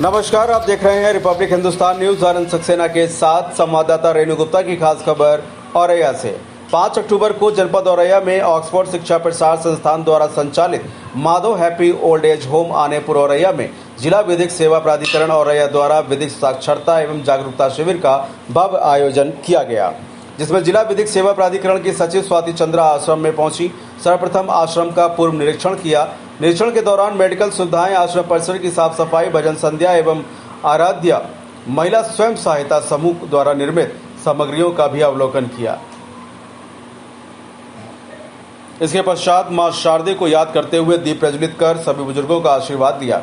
नमस्कार, आप देख रहे हैं रिपब्लिक हिंदुस्तान न्यूज। आनंद सक्सेना के साथ संवाददाता रेणु गुप्ता की खास खबर औरैया से। 5 अक्टूबर को जनपद औरैया में ऑक्सफोर्ड शिक्षा प्रसार संस्थान द्वारा संचालित Madhav happy old age home Anepur Auraiya में जिला विधिक सेवा प्राधिकरण औरैया द्वारा विधिक साक्षरता एवं जागरूकता शिविर का भव्य आयोजन किया गया, जिसमें जिला विधिक सेवा प्राधिकरण की सचिव स्वाति चंद्रा आश्रम में पहुंची। सर्वप्रथम आश्रम का पूर्व निरीक्षण किया। निरीक्षण के दौरान मेडिकल सुविधाएं, आश्रम परिसर की साफ सफाई, भजन संध्या एवं आराध्या महिला स्वयं सहायता समूह द्वारा निर्मित सामग्रियों का भी अवलोकन किया। इसके पश्चात मां शारदे को याद करते हुए दीप प्रज्वलित कर सभी बुजुर्गों का आशीर्वाद दिया।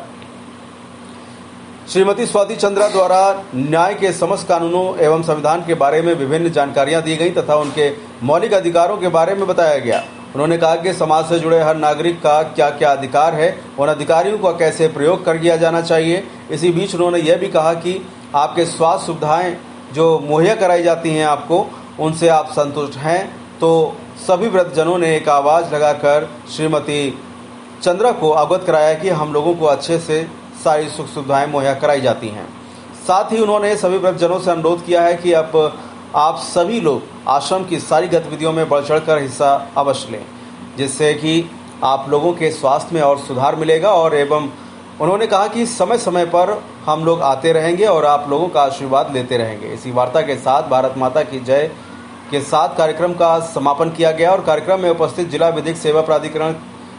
श्रीमती स्वाति चंद्रा द्वारा न्याय के समस्त कानूनों एवं संविधान के बारे में विभिन्न जानकारियां दी गई तथा उनके मौलिक अधिकारों के बारे में बताया गया। उन्होंने कहा कि समाज से जुड़े हर नागरिक का क्या क्या अधिकार है, उन अधिकारियों का कैसे प्रयोग कर किया जाना चाहिए। इसी बीच उन्होंने यह भी कहा कि आपके स्वास्थ्य सुविधाएं जो मुहैया कराई जाती हैं आपको, उनसे आप संतुष्ट हैं। तो सभी वृद्धजनों ने एक आवाज लगाकर श्रीमती चंद्रा को अवगत कराया कि हम लोगों को अच्छे से सारी सुख सुविधाएं मुहैया कराई जाती हैं। साथ ही उन्होंने सभी वृद्धजनों से अनुरोध किया है कि अब आप सभी लोग आश्रम की सारी गतिविधियों में बढ़ चढ़कर हिस्सा अवश्य लें, जिससे कि आप लोगों के स्वास्थ्य में और सुधार मिलेगा। और एवं उन्होंने कहा कि समय समय पर हम लोग आते रहेंगे और आप लोगों का आशीर्वाद लेते रहेंगे। इसी वार्ता के साथ भारत माता की जय के साथ कार्यक्रम का समापन किया गया और कार्यक्रम में उपस्थित जिला विधिक सेवा प्राधिकरण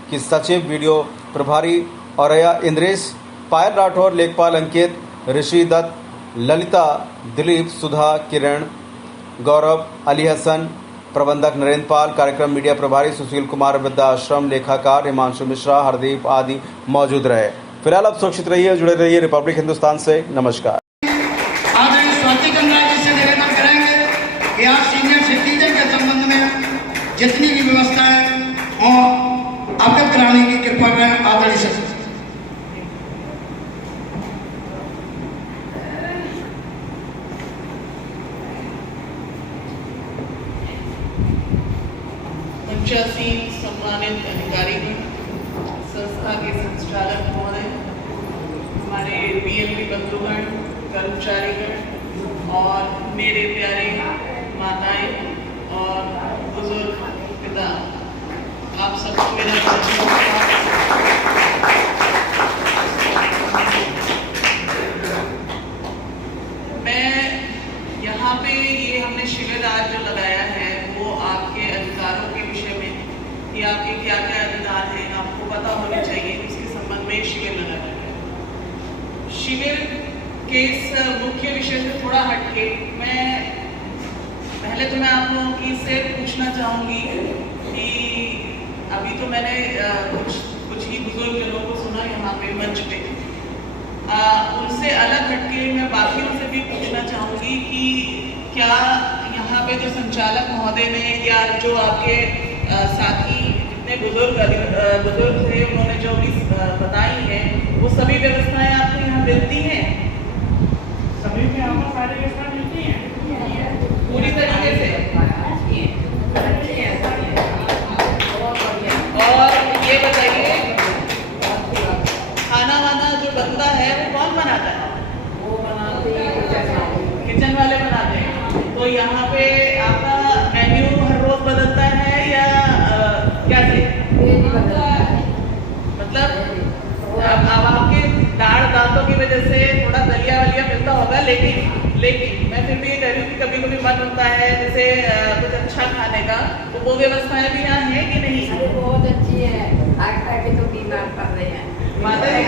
की सचिव, वीडियो प्रभारी औरैया इंद्रेश, पायल राठौर, लेखपाल अंकित, ऋषि दत्त, ललिता, दिलीप, सुधा, किरण, गौरव, अली हसन, प्रबंधक नरेंद्र पाल, कार्यक्रम मीडिया प्रभारी सुशील कुमार, वृद्धाश्रम लेखाकार हिमांशु मिश्रा, हरदीप आदि मौजूद रहे। फिलहाल आप सुरक्षित रहिए, जुड़े रहिए रिपब्लिक हिंदुस्तान से। नमस्कार। आज स्वाति चंद्रा जी से निवेदन करेंगे कि आप सीनियर सिटीजन के संबंध में जितनी भी व्यवस्था है और अवगत कराने की कृपा करें। आदरणीय सचिव। उच्चासीन सम्मानित अधिकारीगण, संस्था के संचालक महोदय, हमारे बीएमपी बंधुगण, कर्मचारीगण और मेरे प्यारे माताएं और बुजुर्ग पिता, आप सबको मेरा मैं यहाँ पे ये हमने शिविर आज जो लगाया है वो आपके अधिकारों के विषय में कि आपके क्या क्या अधिकार हैं आपको पता होने चाहिए, इसके संबंध में शिविर लगाया गया। शिविर के इस मुख्य विषय से थोड़ा हटके मैं आप लोगों की से पूछना चाहूँगी कि अभी तो मैंने कुछ ही बुजुर्ग जनों को सुना यहाँ पे मंच पे, उनसे अलग हटके मैं बाकियों से भी पूछना चाहूँगी कि क्या यहाँ पे जो संचालक महोदय ने या जो आपके साथी जितने बुजुर्ग थे उन्होंने जो भी बताई है वो सभी व्यवस्थाएं आपको यहाँ मिलती हैं? सभी के यहाँ सारी व्यवस्था मिलती हैं पूरी तरीके से। और ये बताइए, खाना वाना जो बनता है वो कौन बनाता है? वो बनाते हैं किचन वाले बनाते हैं। तो यहाँ पे आपका मेन्यू हर रोज बदलता है या क्या मतलब अब आपके दांतों की वजह से थोड़ा दलिया वलिया मिलता होगा, लेकिन मैं फिर भी ये कह रही हूँ कि कभी कभी मन होता है जैसे कुछ अच्छा खाने का, तो वो व्यवस्थाएं भी यहाँ है कि नहीं? बहुत अच्छी है, आगे के तो बीमार पड़ रहे हैं। माता जी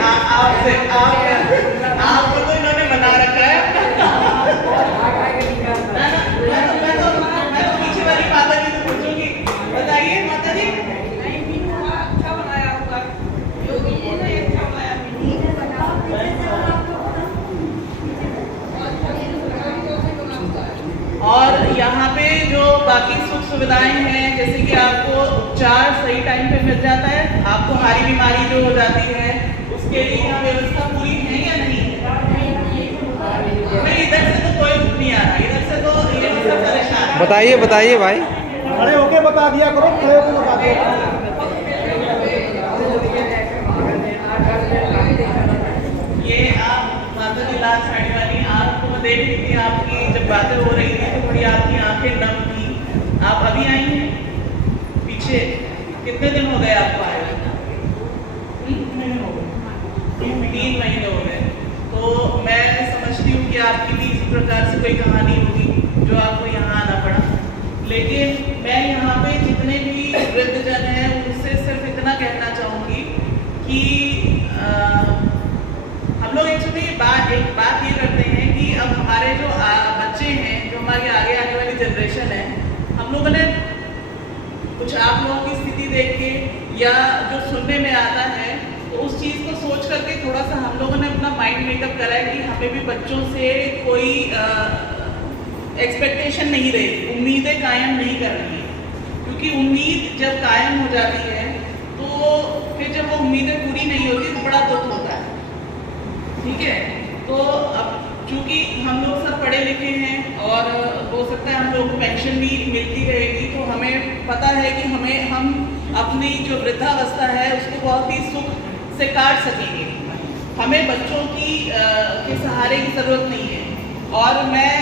आपको तो इन्होंने मना रखा है। मैं तो पीछे वाली माता जी से पूछूंगी, बताइए माता जी। अच्छा बनाया होगा, योगी जी ने अच्छा बनाया। और यहाँ पे जो बाकी सुख सुविधाएं हैं, जैसे कि आपको उपचार सही टाइम पे मिल जाता है, आपको हमारी बीमारी जो हो जाती है उसके लिए यहाँ व्यवस्था पूरी है या नहीं? इधर से तो कोई नहीं आ रहा, इधर से तो ये मतलब परेशान। बताइए भाई। खड़े होके बता दिया करो, खड़े होके बता दिया करो। ये आप लाल साड़ी वाली, आपको मैं देख रही थी, आपकी जब बातें हो रही थी तो थोड़ी आपकी आंखें नम थी। आप अभी आई हैं? पीछे कितने दिन हो गए आपको आए? 3 महीने हो गए। 3 महीने हो गए। तो मैं समझती हूँ कि आपकी भी इसी प्रकार से कोई कहानी होगी जो आपको यहाँ आना पड़ा। लेकिन मैं यहाँ पे जितने भी वृद्धजन हैं उनसे सिर्फ इतना कहना चाहूँगी कि हम लोग एक्चुअली एक बात ये करते हैं कि अब हमारे जो बच्चे हैं, जो हमारी आगे आने वाली जनरेशन है, हम लोगों ने कुछ आप लोगों की स्थिति देख के या जो सुनने में आता है तो उस चीज़ को सोच करके थोड़ा सा हम लोगों ने अपना माइंड मेकअप करा है कि हमें भी बच्चों से कोई एक्सपेक्टेशन नहीं रहेगी, उम्मीदें कायम नहीं करनी है। क्योंकि उम्मीद जब कायम हो जाती है तो फिर जब वो उम्मीदें पूरी नहीं होती तो बड़ा दुख होता है। ठीक है, तो अब चूंकि हम लोग सब पढ़े लिखे हैं और हो सकता है हम लोग को पेंशन भी मिलती रहेगी, तो हमें पता है कि हम अपनी जो वृद्धावस्था है उसको बहुत ही सुख से काट सकेंगे। हमें बच्चों के सहारे की ज़रूरत नहीं है। और मैं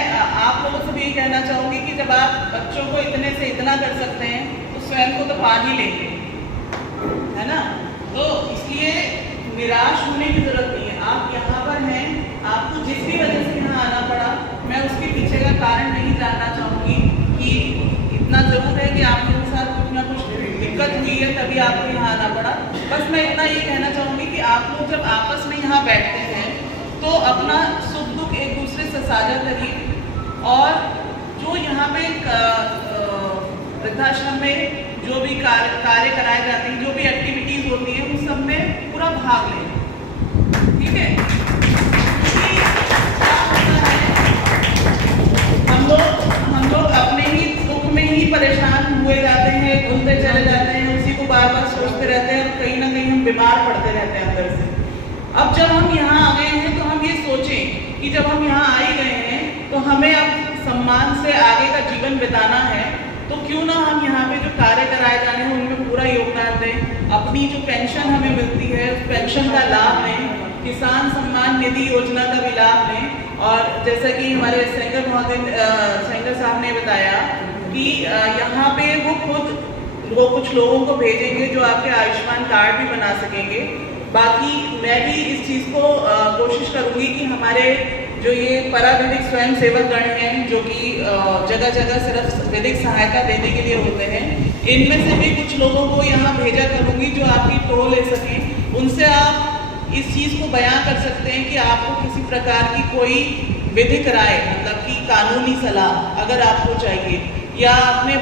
आप लोगों से भी ये कहना चाहूँगी कि जब आप बच्चों को इतने से इतना कर सकते हैं तो स्वयं को तो पा ही लेंगे, है ना। तो इसलिए निराश होने की ज़रूरत नहीं है। आप यहाँ पर हैं, आपको जिस भी वजह से यहाँ आना पड़ा, मैं उसके पीछे का कारण नहीं जानना चाहूँगी कि इतना ज़रूर है कि आप लोगों के साथ कुछ ना कुछ दिक्कत हुई है तभी आपको यहाँ आना पड़ा। बस मैं इतना ये कहना चाहूँगी कि आप लोग जब आपस में यहाँ बैठते हैं तो अपना सुख दुख एक दूसरे से साझा करिए। और जो यहाँ पे वृद्धाश्रम में जो भी कार्य कराए जाते हैं, जो भी एक्टिविटीज़ होती हैं, उन सब में पूरा भाग लें। ठीक है, क्या होता है, हम लोग अपने ही दुख में ही परेशान हुए जाते हैं, घूमते चले जाते हैं, उसी को बार बार सोचते रहते हैं और कहीं ना कहीं हम बीमार पड़ते रहते हैं अंदर से। अब जब हम यहाँ आ गए हैं तो हम ये सोचें कि जब हम यहाँ आ ही गए हैं तो हमें अब सम्मान से आगे का जीवन बिताना है, तो क्यों ना हम यहाँ पे जो कार्य कराए जाने हैं उनमें पूरा योगदान दें। अपनी जो पेंशन हमें मिलती है उस पेंशन का लाभ लें, किसान सम्मान निधि योजना का भी लाभ लें। और जैसा कि हमारे सेंगर साहब ने बताया कि यहाँ पे वो कुछ लोगों को भेजेंगे जो आपके आयुष्मान कार्ड भी बना सकेंगे। बाकी मैं भी इस चीज़ को कोशिश करूँगी कि हमारे जो ये परावैदिक स्वयं सेवक गण हैं, जो कि जगह जगह सिर्फ वैदिक सहायता देने के लिए होते हैं, इनमें से भी कुछ लोगों को यहाँ भेजा करूँगी जो आपकी टोल ले सकें। उनसे आप इस चीज़ को बयां कर सकते हैं कि आपको किसी प्रकार की कोई विधिक राय, मतलब कि कानूनी सलाह अगर आपको चाहिए, या आपके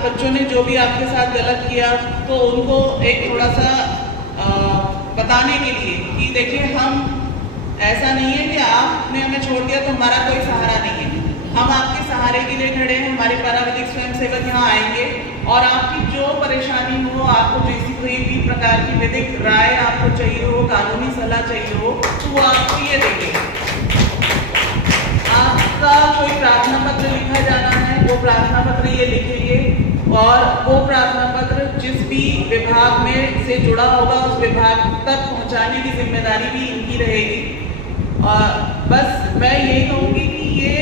बच्चों ने जो भी आपके साथ गलत किया तो उनको एक थोड़ा सा बताने के लिए कि देखिए हम ऐसा नहीं है कि आपने हमें छोड़ दिया तो हमारा कोई सहारा नहीं है, हम आपके सहारे के लिए खड़े हैं। हमारे परावैदिक स्वयं सेवक यहाँ आएंगे और आपकी जो परेशानी हो, आपको कोई भी प्रकार की वैदिक राय आपको चाहिए हो, कानूनी सलाह चाहिए हो, तो वो आपको ये देंगे। आपका कोई प्रार्थना पत्र लिखा जाना है, वो प्रार्थना पत्र ये लिखेंगे और वो प्रार्थना पत्र जिस भी विभाग में से जुड़ा होगा उस विभाग तक पहुंचाने की जिम्मेदारी भी इनकी रहेगी। और बस मैं यही कहूँगी कि ये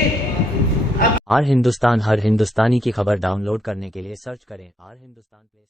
आर हिंदुस्तान हर हिंदुस्तानी की खबर डाउनलोड करने के लिए सर्च करें आर हिंदुस्तान प्ले।